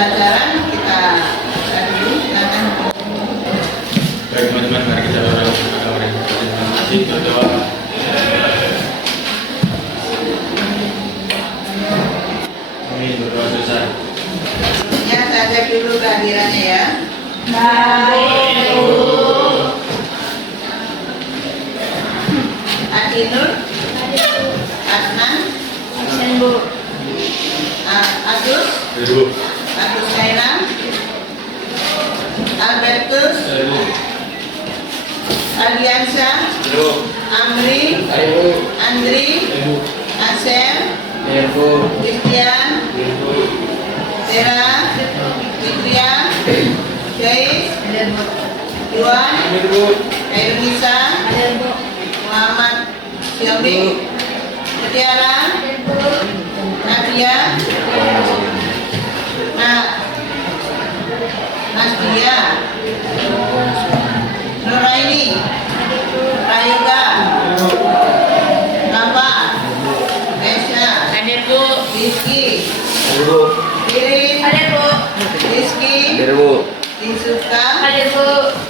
pembelajaran kita dulu. Silakan. Baik teman-teman, mari kita berdoa. Amin, berdoa selesai. Ya, saya cek dulu kehadirannya ya. Baik, Bu. Adinur, Adnan, Bu. Agus, Ibu. Agus Kaira, Albertus, Aliansa, Ibu. Amri, Ibu. Andri, Ibu. Asem, Ibu. Christian, Ibu. Tera, Fitria, Joyce, Juan, Ibu. Kairunisa, Muhammad Syambi, Mutiara, Nadia, Nasdia, Nuraini, Prayoga, Napa, Mesya, Rizky, Ibu. Irin, Rizky, Ibu. Insuka,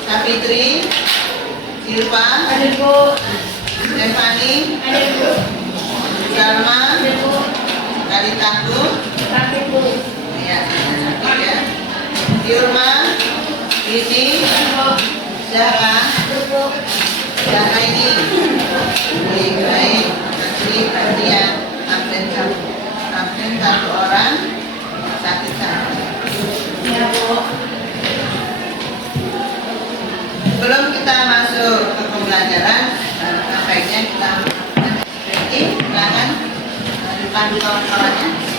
Sapitri, Silva, Stefani, Salma, Kalitaku, ya, ya, Yurma, Ini, Zahra, Zahra ini, baik, kasih perhatian, absen satu orang, sakit satu. Sebelum kita masuk ke pembelajaran, baiknya kita berhenti, silakan dipandu kawan-kawannya.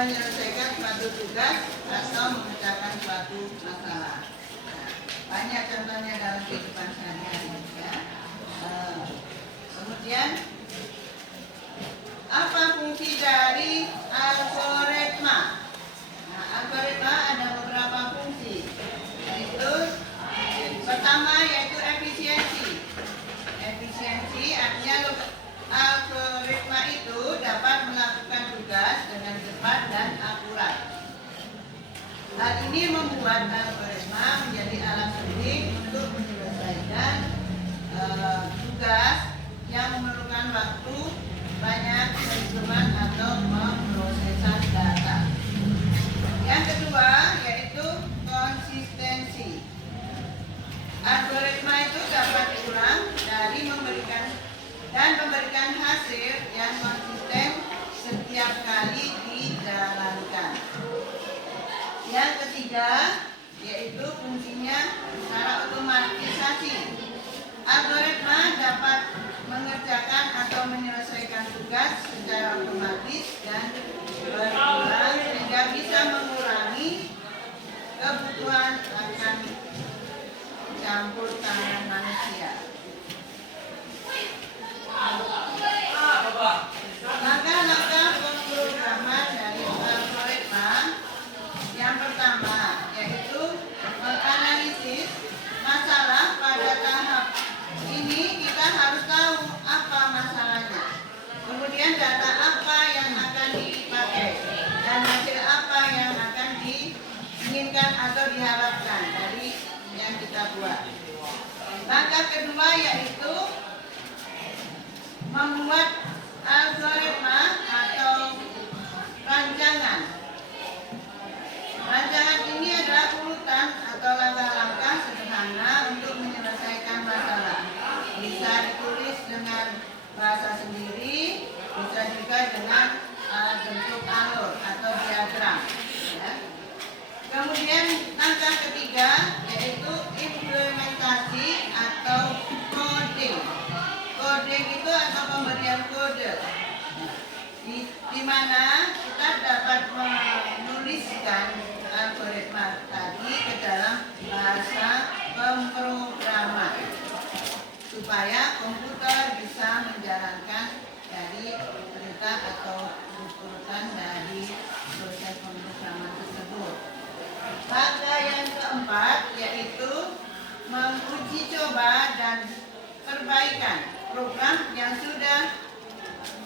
menyelesaikan suatu tugas atau memecahkan suatu masalah. Banyak contohnya dalam kehidupan sehari-hari. hasil yang konsisten setiap kali dijalankan. Yang ketiga, yaitu fungsinya secara otomatisasi. Algoritma dapat mengerjakan atau menyelesaikan tugas secara otomatis dan berulang sehingga bisa mengurangi kebutuhan akan campur tangan manusia. Langkah-langkah pemrograman dari algoritma yang pertama yaitu menganalisis masalah. Pada tahap ini kita harus tahu apa masalahnya, kemudian data apa yang akan dipakai dan hasil apa yang akan diinginkan atau diharapkan dari yang kita buat. Langkah kedua yaitu membuat algoritma atau rancangan. Rancangan ini adalah urutan atau langkah-langkah sederhana untuk menyelesaikan masalah. Bisa ditulis dengan bahasa sendiri, bisa juga dengan bentuk alur atau diagram. Ya. Kemudian langkah ketiga yaitu implementasi atau coding. Coding itu atau pemberian kode, di mana kita dapat menuliskan algoritma tadi ke dalam bahasa pemrograman supaya komputer bisa menjalankan dari perintah atau urutan dari proses pemrograman tersebut. Langkah yang keempat yaitu menguji coba dan perbaikan program yang sudah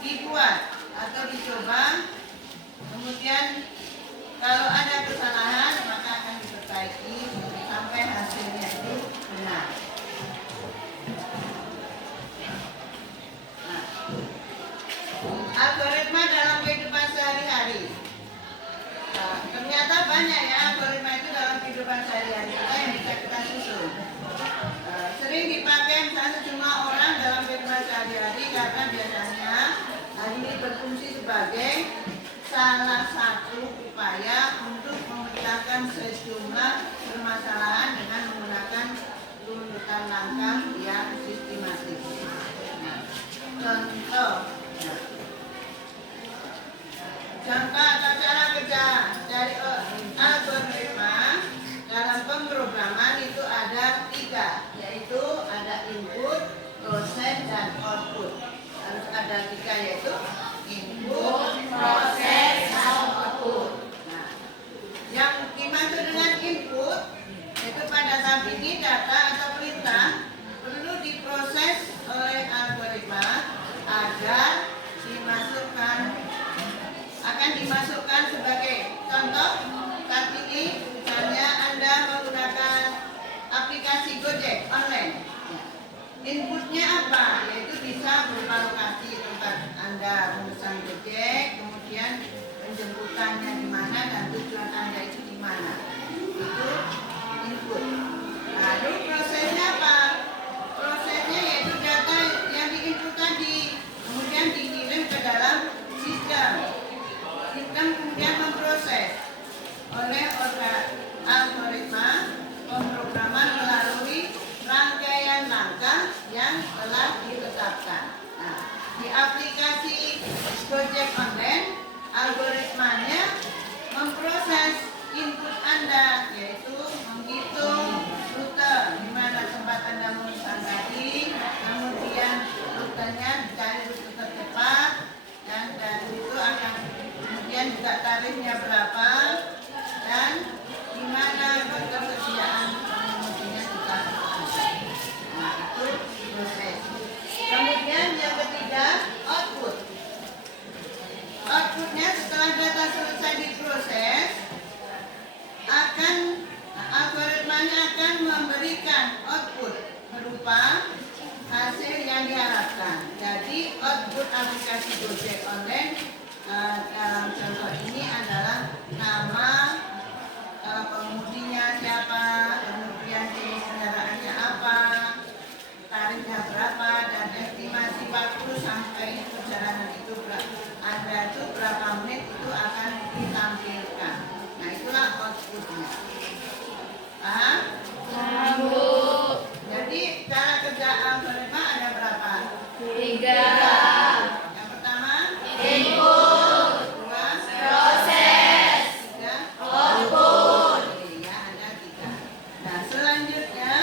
dibuat atau dicoba. Kemudian kalau ada kesalahan maka akan diperbaiki sampai hasilnya itu benar. Nah, algoritma dalam kehidupan sehari-hari. Ternyata banyak ya algoritma itu dalam kehidupan sehari-hari kita yang bisa kita susun. Sering dipakai misalnya sejumlah orang dalam kehidupan sehari-hari karena biasanya hal ini berfungsi sebagai salah satu upaya untuk memecahkan sejumlah permasalahan dengan menggunakan runutan langkah yang sistematis. Nah, contoh atau cara kerja dari algoritma dalam pemrograman itu ada 3, yaitu ada input, proses, dan output. Harus ada 3 yaitu input, proses, dan output. Nah, yang dimaksud dengan input itu pada tahap ini data atau perintah perlu diproses oleh algoritma agar akan dimasukkan sebagai contoh. Saat ini misalnya Anda menggunakan aplikasi Gojek online. Inputnya apa? Yaitu bisa berupa lokasi tempat Anda memesan Gojek, kemudian penjemputannya di mana dan tujuan Anda itu di mana. Itu input. Lalu prosesnya apa? Prosesnya yaitu data yang diinput tadi kemudian dikirim ke dalam sistem. Sistem kemudian memproses oleh algoritma pemrograman melalui rangkaian langkah yang telah ditetapkan. Nah, di aplikasi Gojek online, algoritmanya memproses input Anda, yaitu menghitung rute di mana tempat Anda memesan tadi, kemudian rutenya dicari rute tercepat, dan dari itu akan kemudian juga tarifnya berapa dan di mana ketersediaan pengemudinya juga ada. Nah, itu proses. Kemudian yang ketiga, output. Outputnya setelah data selesai diproses, algoritmanya akan memberikan output berupa hasil yang diharapkan. Jadi output aplikasi Gojek online dalam contoh ini adalah nama pengemudinya siapa, kemudian jenis kendaraannya apa, tarifnya waktunya berapa dan estimasi waktu sampai perjalanan itu Anda itu berapa menit itu akan ditampilkan. Nah itulah outputnya. Paham? Paham, Bu. Jadi cara kerja algoritma ada berapa? 3. Yang pertama, Input. kedua, Proses. tiga, Output. oke, ya ada 3. Nah selanjutnya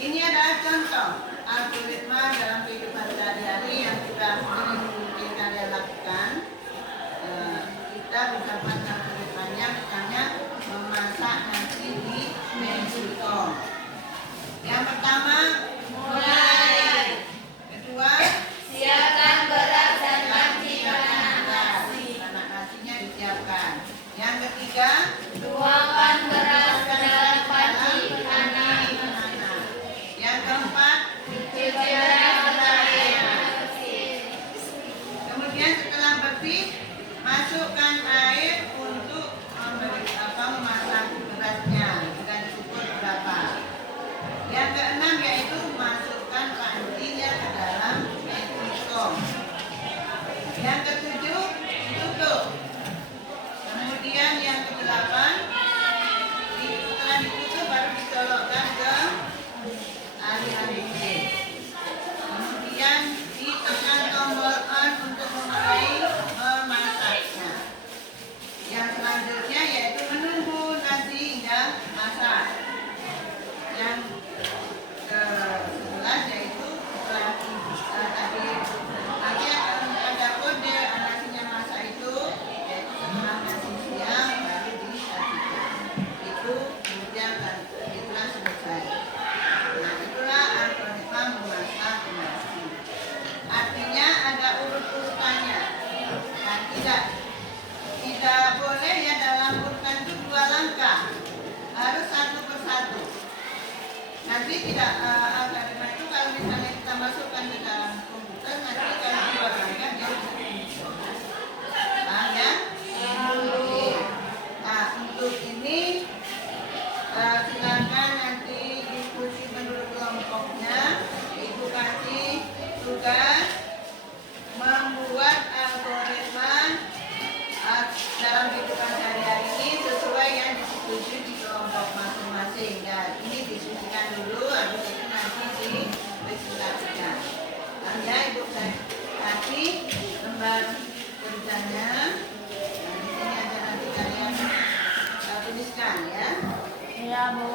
ini adalah contoh algoritma dalam kehidupan sehari-hari yang sudah sering mungkin kalian lakukan. Kita bisa buat algoritmanya, misalnya memasak nasi di Mexico. Yang pertama, Mulai. kedua, Siapkan beras dan panci siapkan panas beras. nasi. Anak nasinya disiapkan. Yang ketiga, Tuangkan beras ke dalam panci panas. yang keempat, Cuci beras dengan air bersih. kemudian setelah bersih, masukkan air untuk memasak berasnya dengan diukur berapa. Yang keenam yaitu masukkan pancinya ke dalam metrikom. Yang ketujuh, tutup. Kemudian yang kedelapan, setelah ditutup baru dicolokkan ke alih-alih mesin. Kemudian ditekan tombol on untuk memulai memasaknya. Yang selanjutnya yaitu menunggu nasi hingga masak. Yang ke-11 yaitu setelah tadi nanti ada kode nasinya masak itu, yaitu setelah nasi siang baru disajikan. Itu kemudian itulah selesai. Nah itulah algoritma memasak nasi. Artinya ada urut-urutannya. Nah, tidak boleh ya dalam urutan itu 2 langkah, harus satu persatu. Nanti tidak algoritma itu kalau misalnya kita masukkan ke dalam komputer, nanti kalau 2 langkah dia bisa dihitung. Paham ya? Oke. Nah untuk ini silakan nanti diskusi menurut kelompoknya. Ibu kasih tugas membuat algoritma dalam kehidupan sehari-hari ini sesuai yang disetujui di kelompok masing-masing. Dan ini diskusikan dulu, habis itu nanti dipresentasikan. Ya ibu saya kasih lembar kerjanya. Nah di sini aja nanti kalian tuliskan ya. Iya, Bu.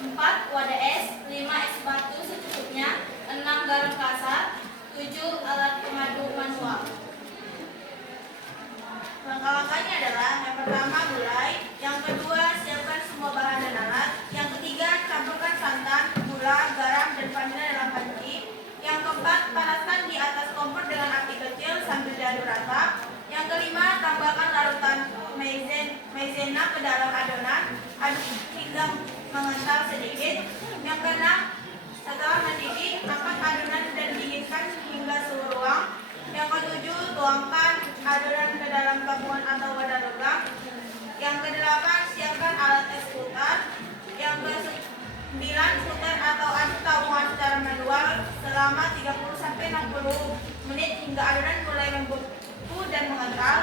4 wadah es, 5 es batu secukupnya, 6 garam kasar, 7 alat pemadu manual. Langkah-langkahnya adalah yang pertama gulai, yang kedua siapkan semua bahan dan alat, yang ketiga campurkan santan, gula, garam, dan vanila dalam panci, yang keempat panaskan di atas kompor dengan api kecil sambil diaduk rata, yang kelima tambahkan larutan maizena ke dalam adonan, aduk hingga mengental sedikit, yang keenam setelah mendidih angkat adonan dan dinginkan hingga suhu ruang, yang ketujuh tuangkan adonan ke dalam tabungan atau wadah logam, yang kedelapan siapkan alat es putar, yang ke-9 putar atau aduk tabungan secara manual selama 30-60 menit hingga adonan mulai membeku dan mengental,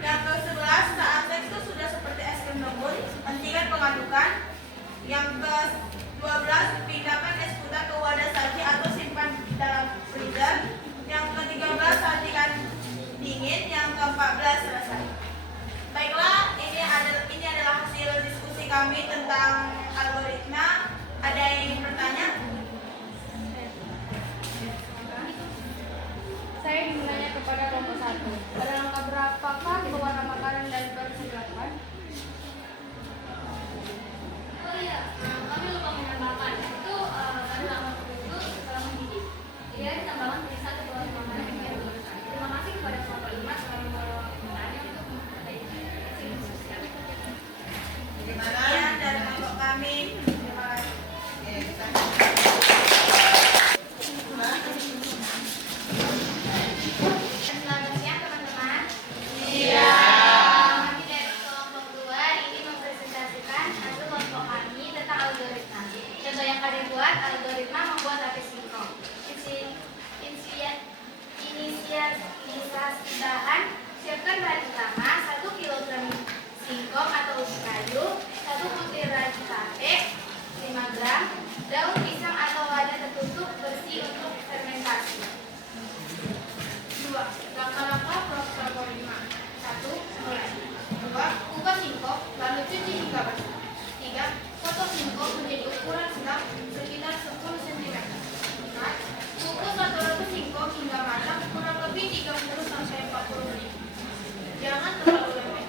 yang ke-11 saat tekstur sudah seperti es krim lembut hentikan pengadukan, yang ke-12 pindahkan es putar ke wadah saji atau simpan dalam freezer, yang ke-13 sajikan dingin, yang ke-14 selesai. Baiklah, ini adalah hasil diskusi kami tentang algoritma. Ada yang ingin bertanya? Saya ingin menanya kepada kelompok 1. Pada langkah berapakah pewarna makanan dan produksi dilakukan? Oh iya, kami lupa menambahkan itu pada langkah itu setelah mendidih. Jadi tambahkan perisa ke bawah makanan yang baru. Terima kasih kepada kelompok 5 telah bertanya untuk memperbaiki hasil diskusi. Gimana? Sekian dari kelompok kami. Terima kasih. Oke, kita Selamat siang teman-teman. Iya. Kami dari kelompok 2 ini mempresentasikan hasil kelompok kami tentang algoritma. Contoh yang kalian buat, algoritma membuat HP sinkron. Inisiasi bahan, siapkan bahan utama 1 kg singkong atau ubi kayu, 1 butir ragi tape, 5 gram, daun pisang atau wadah tertutup bersih untuk fermentasi. 2. Langkah-langkah proses algoritma. 1. Mulai. 2. Ubah singkong, lalu cuci hingga bersih. 3. Potong singkong menjadi ukuran sedang sekitar 10 cm. 4. Kukus atau rebus singkong hingga matang kurang lebih 30-40 menit. Jangan terlalu lembek.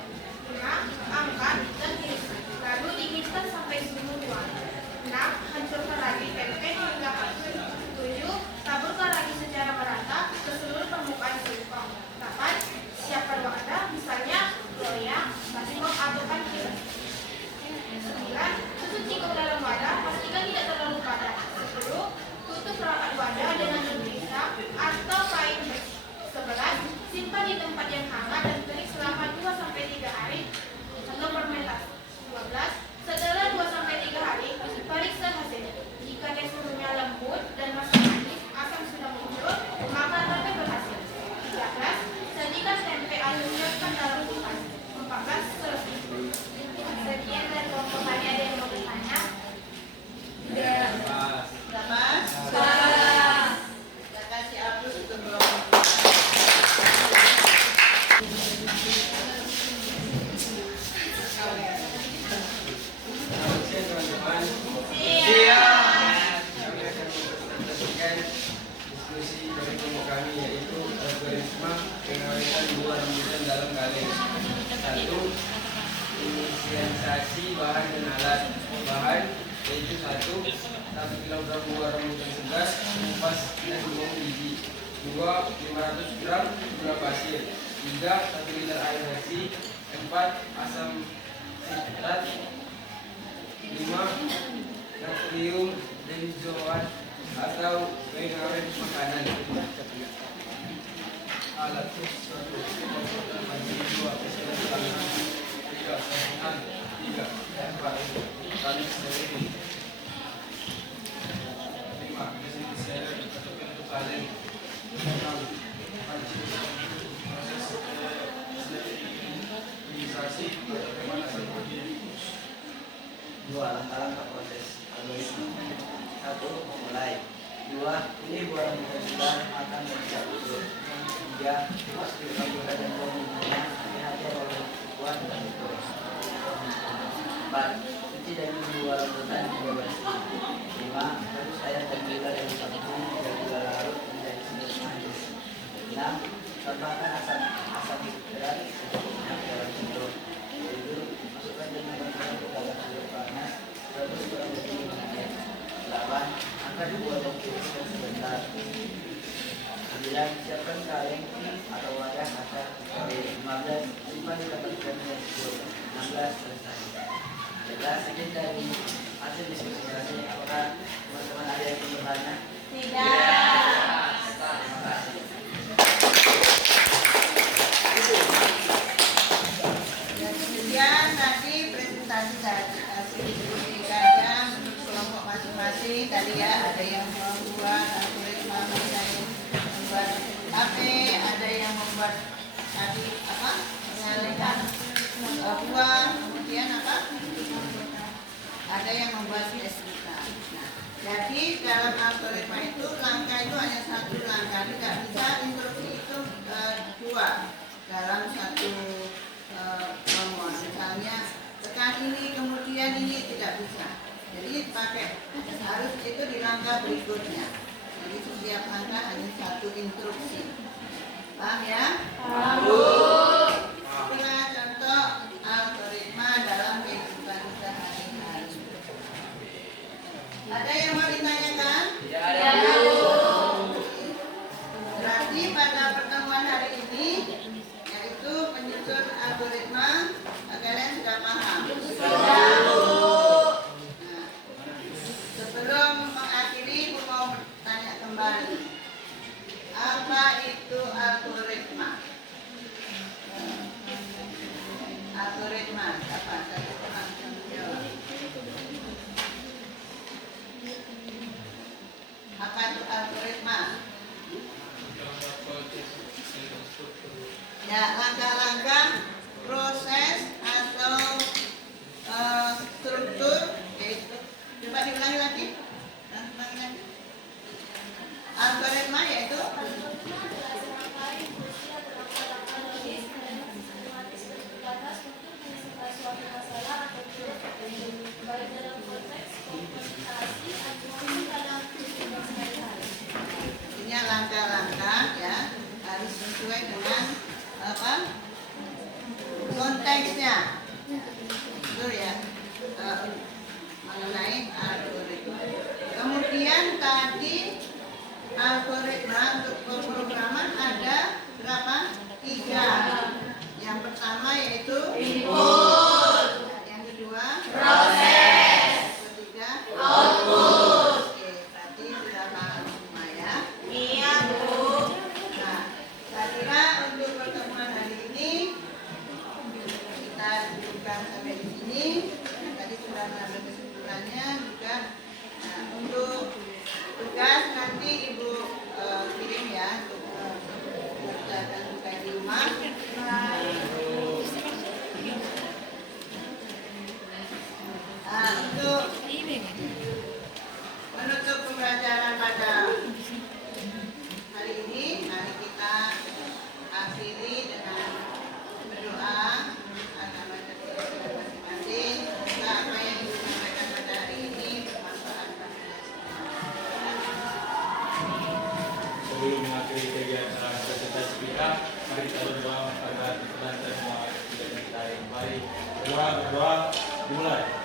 5. Angkat dan tiriskan, lalu dinginkan sampai suhu ruangan. 6. Hancurkan ragi tempe hingga hancur. 7. Taburkan ragi secara merata ke seluruh permukaan singkong. 8. Siapkan wadah, misalnya loyang, baskom atau panci. 9. Tutup singkong dalam wadah, pastikan tidak terlalu padat. 10. Tutup rapat wadah dengan daun pisang atau kain bersih. 11. Simpan di tempat yang hangat dan terik selama 2-3 hari atau fermentasi. 12. Setelah 2-3 hari, periksa hasilnya. Jika teksturnya lembut dan rasa manis, asam sudah muncul, maka tempe berhasil. 13. Sajikan tempe atau siapkan dalam kulkas. 14. Selesai. Sekian dari kelompok kami, ada yang mau bertanya? dapat. Kita kasih aplaus untuk kelompok. Siang teman-teman. Kami akan mempresentasikan diskusi dari kelompok kami, yaitu algoritma pengawetan buah rambutan dalam kaleng. 1. Inisiasi bahan dan alat. Bahan yaitu 1 kg buah rambutan segar, kupas dan buang biji. 2. 500 gram gula pasir. 3. 1 liter air bersih. 4. Asam sitrat. 5. Natrium benzoat atau pengawet makanan. Alat 1. Panci 2. Pesilat tangan. 3. Sabunan. 3. Tali steril. 5. Mesin seler atau pintu kaleng. 6. Panci proses sterilisasi atau pemanasan bodi. 2. Langkah-langkah proses algoritma. 1. Mulai. 2. Ini buah rambutan segar, makan dan tidak utuh. 3. Pastikan gula dan bawang bombay. Hati-hati kalau kuat dan utuh. 4. Cuci daging buah rambutan hingga bersih. maka dibuat dan dibersihkan sebentar. 9. Siapkan kaleng atau wadah kaca kali. 15. Simpan di tempat dengan tidur. 16. Selesai. Setelah sedikit dari hasil diskusi ini, apakah teman-teman ada yang ingin bertanya? Tidak. Terima kasih. Dan kemudian tadi presentasi hasil diskusi kajian untuk kelompok masing-masing. Tadi ya ada yang membuat algoritma, ada yang membuat AP, ada yang membuat tadi apa? Pengalihan buah, kemudian apa? Ada yang membuat SIK. Nah, jadi dalam algoritma itu langkah itu hanya satu langkah, tidak bisa instruksi itu dua dalam satu nomor. Misalnya tekan ini kemudian ini tidak bisa. Jadi pakai harus itu di langkah berikutnya. Jadi setiap langkah hanya satu instruksi. Paham ya? Itulah contoh algoritma dalam kehidupan sehari-hari. Ada yang mau ditanyakan? Berarti pada pertemuan hari ini yaitu penyusun algoritma kalian sudah paham? Nah, sebelum mengakhiri, Ibu mau bertanya kembali. Apa itu algoritma? Algoritma apa? Satu orang yang jawab. Apa itu algoritma? Ya, langkah-langkah proses atau struktur yaitu. Coba diulangi lagi. Algoritma yaitu artinya langkah-langkah ya harus sesuai dengan apa konteksnya, betul ya, mengenai algoritma. Kemudian tadi algoritma untuk pemrograman ada berapa? 3. Yang pertama yaitu input, yang kedua proses, yang ketiga output. Oke, berarti sudah paham semua ya? Iya, Bu. Nah, saya kira untuk pertemuan hari ini kita cukupkan sampai di sini. Nah, tadi sudah mengambil kesimpulannya juga. Nah, untuk tugas nanti Ibu kirim ya untuk mengerjakan tugas di rumah. Nah, untuk menutup pembelajaran pada hari ini, mari kita akhiri dengan berdoa agar masing-masing. Semoga apa yang disampaikan pada hari ini bermanfaat bagi kita semua. Sebelum mengakhiri kegiatan presentasi kita, mari kita berdoa agar kita semua tidak kita yang baik. Berdoa, dimulai.